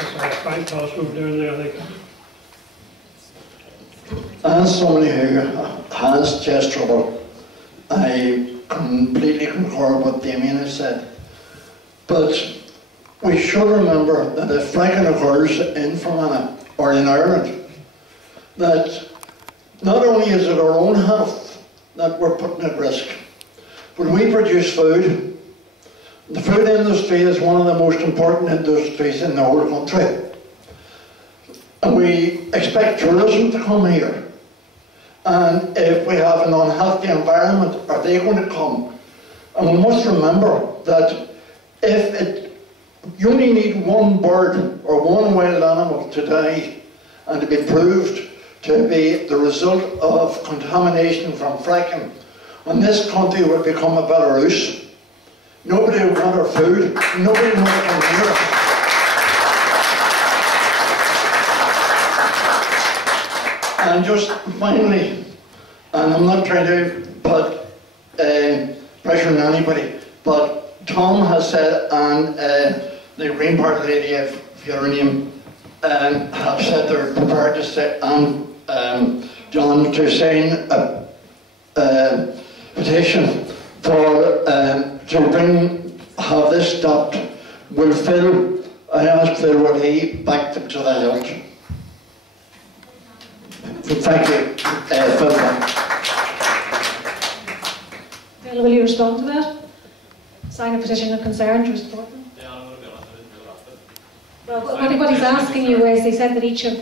Frank Toss over there, I think. As somebody who has chest trouble, I completely concur with what Damien has said. But we should remember that if fracking occurs in Fermanagh or in Ireland, that not only is it our own health that we're putting at risk, but we produce food. The food industry is one of the most important industries in the whole country. And we expect tourism to come here. And if we have an unhealthy environment, are they going to come? And we must remember that you only need one bird or one wild animal to die and to be proved to be the result of contamination from fracking, and this country would become a Belarus. Nobody would want our food, nobody would want to come here. And just finally, and I'm not trying to put pressure on anybody, but Tom has said, and the Green Party lady, I forget her name, have said they're prepared to say, and John, to sign a petition for have this stopped. Will Phil, I asked Phil, will he back them to the hilt? Thank you, Phil. Phil, will you respond to that? Sign a petition of concern to support them? Yeah, I'm going to be honest, I didn't know that. Well, what he's asking you is, he said that each of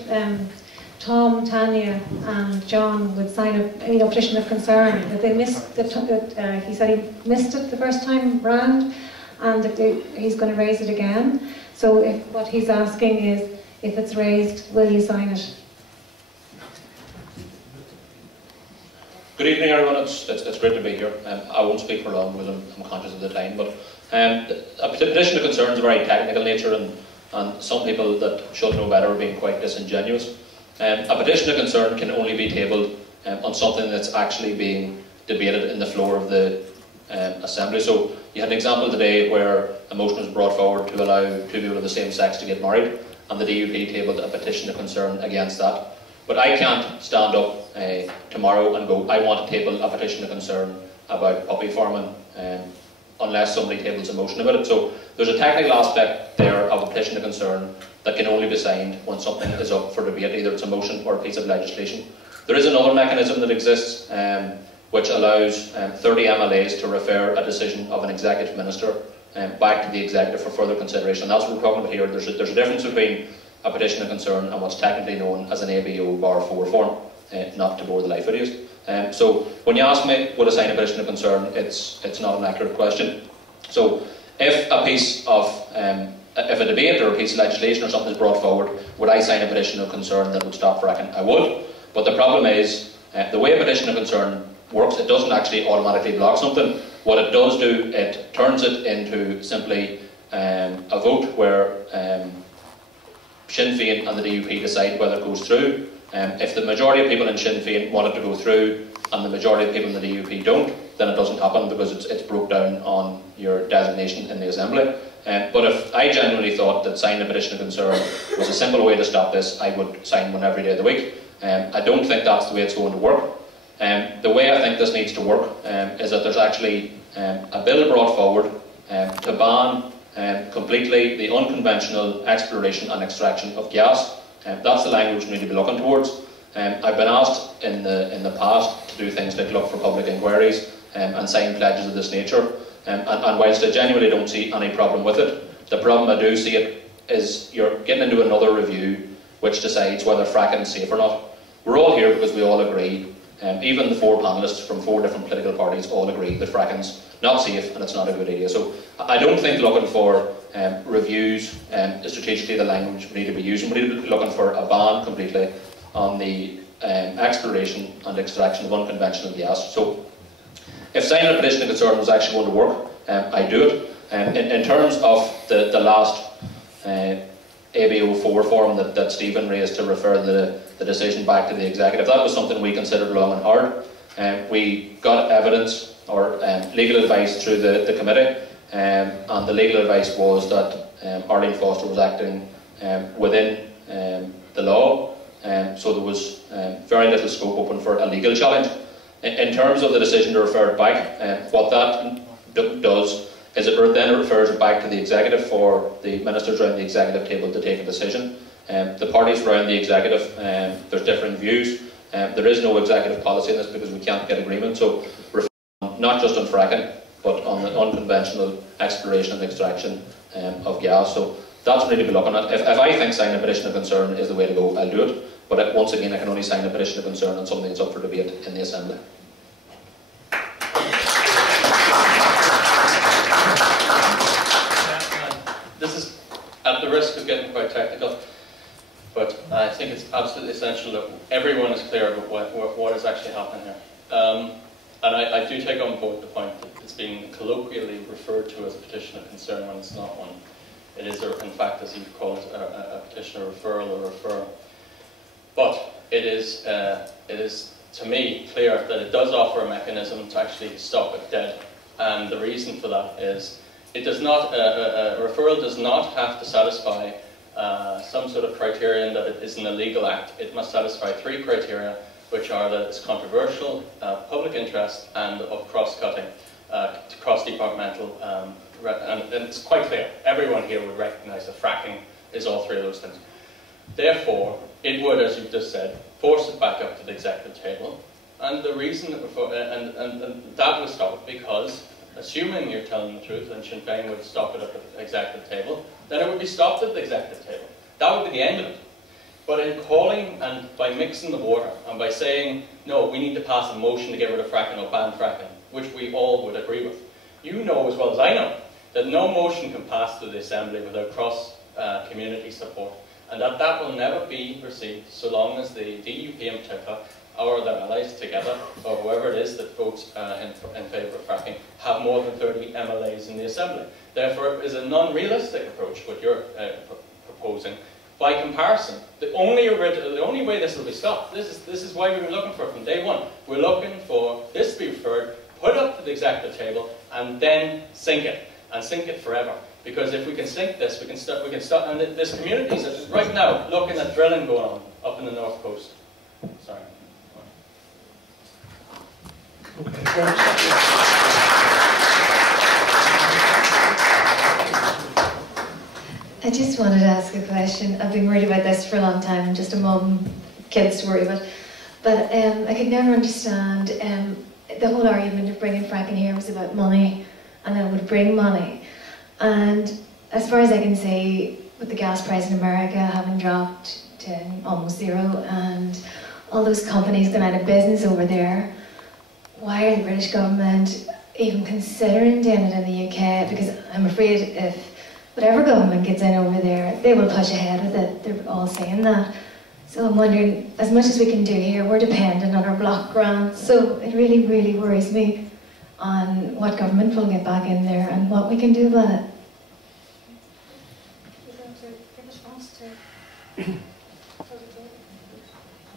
Tom, Tanya and John would sign a petition of concern, that they missed, he said he missed it the first time round, and that he's going to raise it again. So what he's asking is, if it's raised, will you sign it? Good evening, everyone. It's great to be here. I won't speak for long because I'm conscious of the time, but a petition of concern is a very technical nature, and some people that should know better are being quite disingenuous. A petition of concern can only be tabled on something that's actually being debated in the floor of the Assembly. So you had an example today where a motion was brought forward to allow two people of the same sex to get married, and the DUP tabled a petition of concern against that. But I can't stand up tomorrow and go, I want to table a petition of concern about puppy farming, unless somebody tables a motion about it. So there's a technical aspect there of a petition of concern that can only be signed when something is up for debate, either it's a motion or a piece of legislation. There is another mechanism that exists which allows 30 MLAs to refer a decision of an executive minister back to the executive for further consideration. And that's what we're talking about here. There's a difference between a petition of concern and what's technically known as an ABO-4 form, not to bore the life out of you. So when you ask me, would I sign a petition of concern, it's not an accurate question. So if a piece of, if a debate or a piece of legislation or something is brought forward, would I sign a petition of concern that would stop fracking? I would. But the problem is, the way a petition of concern works, it doesn't actually automatically block something. What it does do, it turns it into simply a vote where Sinn Féin and the DUP decide whether it goes through. If the majority of people in Sinn Féin want it to go through and the majority of people in the DUP don't, then it doesn't happen because it's broke down on your designation in the Assembly. But if I genuinely thought that signing a petition of concern was a simple way to stop this, I would sign one every day of the week. I don't think that's the way it's going to work. The way I think this needs to work is that there's actually a bill brought forward to ban completely the unconventional exploration and extraction of gas. That's the language we need to be looking towards. I've been asked in the past to do things like look for public inquiries and sign pledges of this nature. And whilst I genuinely don't see any problem with it, the problem I do see it is you're getting into another review which decides whether fracking is safe or not. We're all here because we all agree, even the four panellists from four different political parties all agree that fracking's not safe and it's not a good idea. So I don't think looking for reviews strategically the language we need to be using. We need to be looking for a ban completely on the exploration and extraction of unconventional gas. So if signing a petition of concern was actually going to work, I'd do it. In terms of the last ABO4 form that Stephen raised to refer the decision back to the executive, that was something we considered long and hard. We got evidence or legal advice through the committee, and the legal advice was that Arlene Foster was acting within the law, so there was very little scope open for a legal challenge. In terms of the decision to refer it back, what that does is it then refers it back to the executive for the ministers around the executive table to take a decision. The parties around the executive, there's different views. There is no executive policy in this because we can't get agreement, so not just on fracking, but on the unconventional exploration and extraction of gas. So that's what we need to be looking at. If I think signing a petition of concern is the way to go, I'll do it. But once again, I can only sign a petition of concern on something that's up for debate in the Assembly. This is at the risk of getting quite technical, but I think it's absolutely essential that everyone is clear about what is actually happening here. And I do take on board the point that it's being colloquially referred to as a petition of concern when it's not one. It is, in fact, as you call it, a petition of referral or referral. But it is, to me, clear that it does offer a mechanism to actually stop it dead. And the reason for that is it does not, a referral does not have to satisfy some sort of criterion that it is an illegal act. It must satisfy 3 criteria, which are that it's controversial, public interest, and of cross-cutting, cross-departmental, and it's quite clear. Everyone here would recognise that fracking is all 3 of those things. Therefore, it would, as you've just said, force it back up to the executive table. And the reason that and that would stop it because, assuming you're telling the truth, and Sinn Féin would stop it up at the executive table, then it would be stopped at the executive table. That would be the end of it. But in calling and by mixing the water and by saying, no, we need to pass a motion to get rid of fracking or ban fracking, which we all would agree with, you know as well as I know that no motion can pass through the Assembly without cross-community support, and that will never be received so long as the DUP in particular, or their allies together, or whoever it is that votes in favour of fracking, have more than 30 MLAs in the Assembly. Therefore, it is a non-realistic approach, what you're proposing. By comparison, the only way this will be stopped, this is why we've been looking for it from day one. We're looking for this to be referred, put up to the executive table, and then sink it forever. Because if we can sink this, we can stop. And there's communities that are right now looking at drilling going on up in the north coast. Sorry. I just wanted to ask a question. I've been worried about this for a long time. I'm just a mum, kids to worry about. But I could never understand the whole argument of bringing fracking here was about money, and that it would bring money. And as far as I can see, with the gas price in America having dropped to almost 0, and all those companies going out of business over there, why are the British government even considering doing it in the UK? Because I'm afraid if whatever government gets in over there, they will push ahead with it. They're all saying that. So I'm wondering, as much as we can do here, we're dependent on our block grants. So it really, really worries me on what government will get back in there and what we can do about it.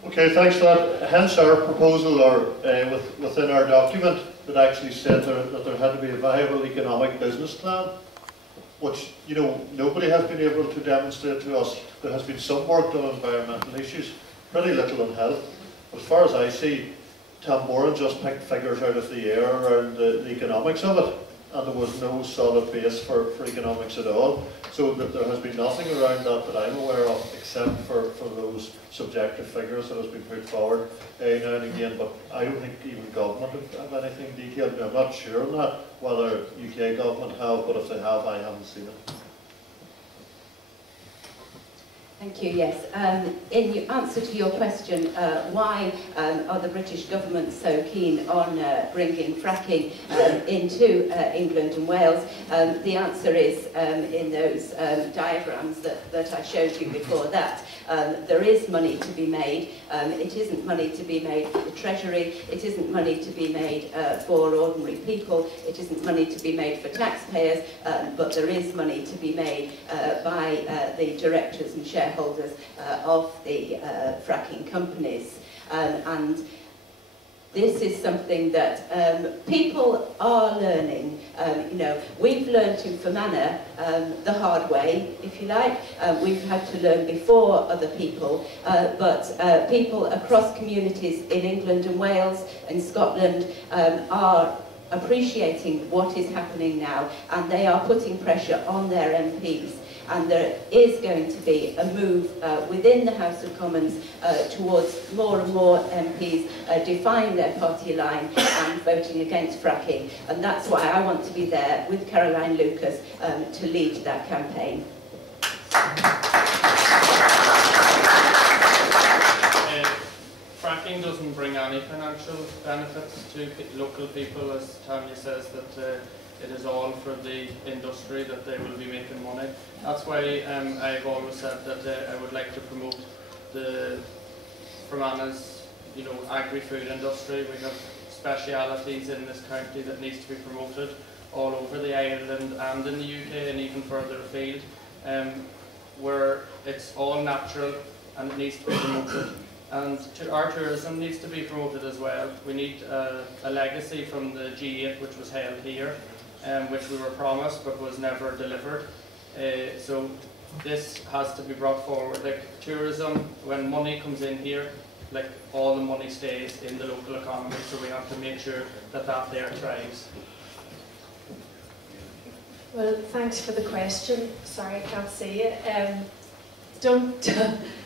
Okay, thanks for that. Hence our proposal, or within our document, that actually said that there had to be a viable economic business plan, which, you know, nobody has been able to demonstrate to us. There has been some work done on environmental issues, pretty little on health. But as far as I see, Tamboran just picked figures out of the air around the economics of it, and there was no solid base for economics at all. So that there has been nothing around that I'm aware of, except for those subjective figures that has been put forward now and again. But I don't think even government have anything detailed. I'm not sure on that, whether UK government have, but if they have, I haven't seen it. Thank you, yes. In your answer to your question, why are the British government so keen on bringing fracking into England and Wales, the answer is in those diagrams that I showed you before that. There is money to be made. It isn't money to be made for the Treasury. It isn't money to be made for ordinary people. It isn't money to be made for taxpayers, but there is money to be made by the directors and shareholders of the fracking companies. And This is something that people are learning. You know, we've learned in Fermanagh the hard way, if you like. We've had to learn before other people, but people across communities in England and Wales and Scotland are appreciating what is happening now, and they are putting pressure on their MPs. And there is going to be a move within the House of Commons towards more and more MPs defying their party line and voting against fracking. And that's why I want to be there with Caroline Lucas to lead that campaign. Fracking doesn't bring any financial benefits to local people, as Tanya says, that it is all for the industry, that they will be making money. That's why I've always said that I would like to promote the Fermanagh's, you know, agri-food industry. We have specialities in this county that needs to be promoted all over the island and in the UK and even further afield, where it's all natural and it needs to be promoted. And our tourism needs to be promoted as well. We need a legacy from the G8, which was held here, which we were promised but was never delivered. So this has to be brought forward. Like tourism, when money comes in here, like all the money stays in the local economy, so we have to make sure that that there thrives. Well, thanks for the question. Sorry, I can't see you.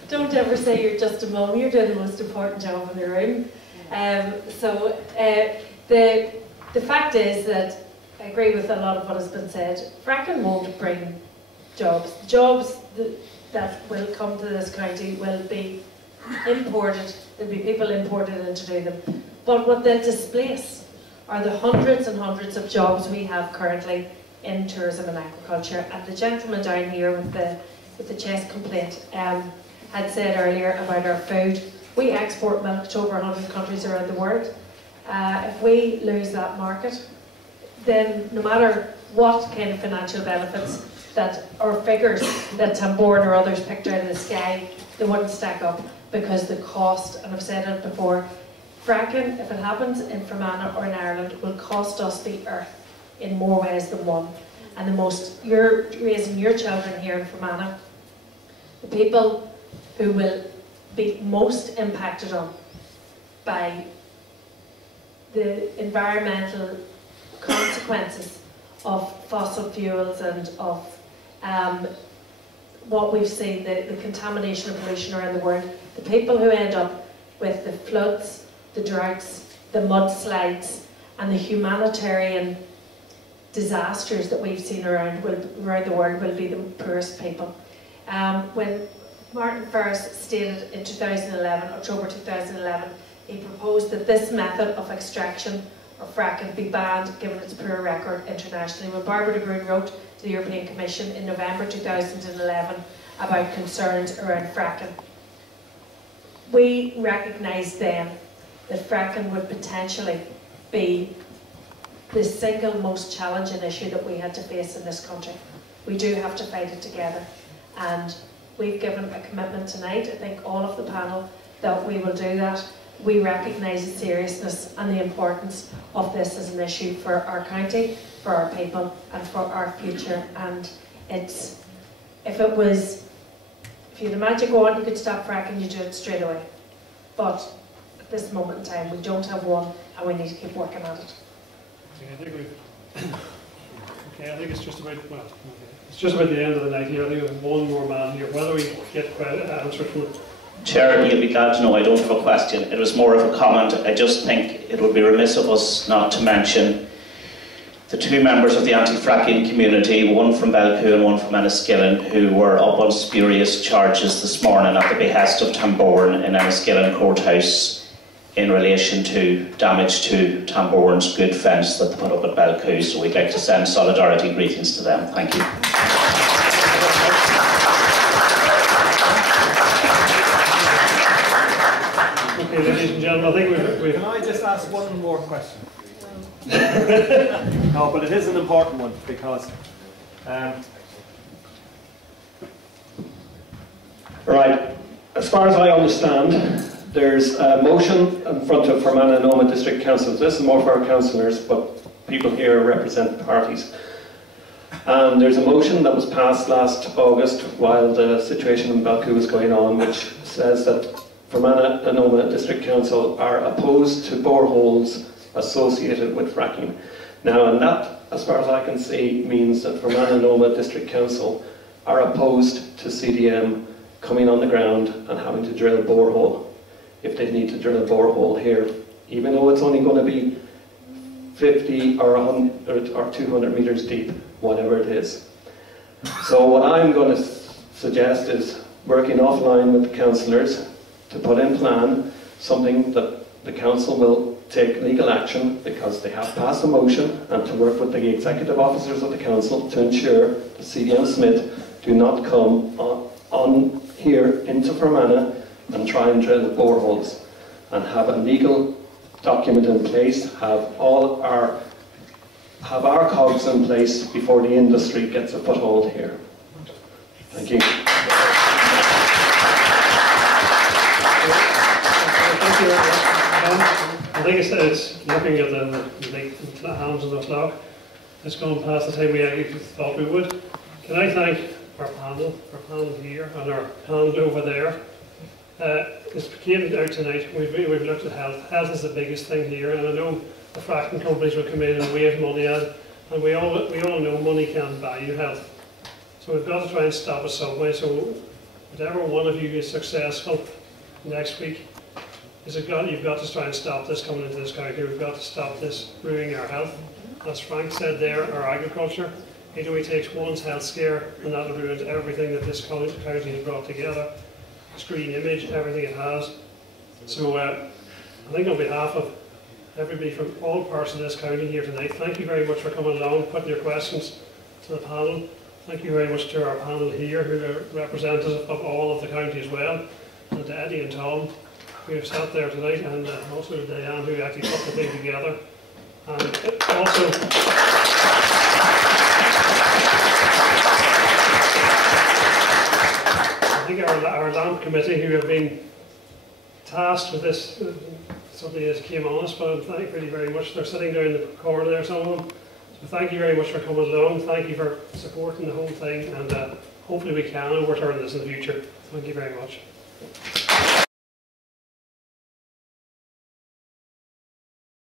Don't ever say you're just a mum. You're doing the most important job in the room. The fact is that I agree with a lot of what has been said. Fracking won't bring jobs. Jobs that will come to this county will be imported. There'll be people imported in to do them. But what they'll displace are the hundreds and hundreds of jobs we have currently in tourism and agriculture. And the gentleman down here with the chest complaint had said earlier about our food. We export milk to over 100 countries around the world. If we lose that market, then no matter what kind of financial benefits or figures that Tambourne or others picked out of the sky, they wouldn't stack up, because the cost, and I've said it before, fracking, if it happens in Fermanagh or in Ireland, will cost us the earth in more ways than one. And you're raising your children here in Fermanagh. The people who will be most impacted on by the environmental consequences of fossil fuels and of what we've seen, the contamination and pollution around the world, the people who end up with the floods, the droughts, the mudslides, and the humanitarian disasters that we've seen around the world will be the poorest people. When Martin Ferris stated in 2011, October 2011, he proposed that this method of extraction or fracking be banned given its poor record internationally. When Barbara de Bruyn wrote to the European Commission in November 2011 about concerns around fracking, we recognised then that fracking would potentially be the single most challenging issue that we had to face in this country. We do have to fight it together, and we've given a commitment tonight, I think all of the panel, that we will do that. We recognise the seriousness and the importance of this as an issue for our county, for our people, and for our future. And if you had a magic wand, you could stop fracking, you do it straight away. But at this moment in time, we don't have one, and we need to keep working at it. I think it's just about, it's just about the end of the night here. I think we have one more man here. Whether we get an answer from it. Chair, you'll be glad to know I don't have a question. It was more of a comment. I just think it would be remiss of us not to mention the two members of the anti-fracking community, one from Belcoo and one from Enniskillen, who were up on spurious charges this morning at the behest of Tambourne in Enniskillen Courthouse in relation to damage to Tambourne's good fence that they put up at Belcoo. So we'd like to send solidarity greetings to them. Thank you. Okay, ladies and gentlemen, I think we've... Can I just ask one more question? No, but it is an important one, because right, as far as I understand, There's a motion in front of Fermanagh and Omagh District Council. This is more for our councillors, but people here represent parties. And there's a motion that was passed last August while the situation in Balcoo was going on, which says that Fermanagh and Omagh District Council are opposed to boreholes associated with fracking. Now, and that, as far as I can see, means that Fermanagh and Omagh District Council are opposed to CDM coming on the ground and having to drill a borehole if they need to drill a borehole here, even though it's only going to be 50 or 100 or 200 metres deep, whatever it is. So what I'm going to suggest is working offline with the councillors to put in plan something that the council will take legal action, because they have passed a motion, and to work with the executive officers of the council to ensure that CDM Smith do not come on here into Fermanagh and try and drill boreholes, and have a legal document in place, have our cogs in place before the industry gets a foothold here. Thank you. I think it's looking at the hands of the Lough. It's gone past the time we actually thought we would. Can I thank our panel here and our panel over there. It's came out tonight. We've looked at health. Health is the biggest thing here, and I know the fracking companies will come in and wave money at it, and we all know money can't buy you health. So we've got to try and stop it some way. So whatever one of you is successful next week, you've got to try and stop this coming into this county. We've got to stop this ruining our health. As Frank said there, our agriculture. It only takes one health scare and that ruins everything that this county has brought together. Its green image, everything it has. So I think on behalf of everybody from all parts of this county here tonight, thank you very much for coming along, putting your questions to the panel. Thank you very much to our panel here, who are representatives of all of the county as well, and to Eddie and Tom, who have sat there tonight, and also to Diane, who actually put the thing together. And also, I think our land committee, who have been tasked with this, something that came on us, but thank you very much. They're sitting down in the corner there, some of them. So thank you very much for coming along. Thank you for supporting the whole thing, and hopefully we can overturn this in the future. Thank you very much.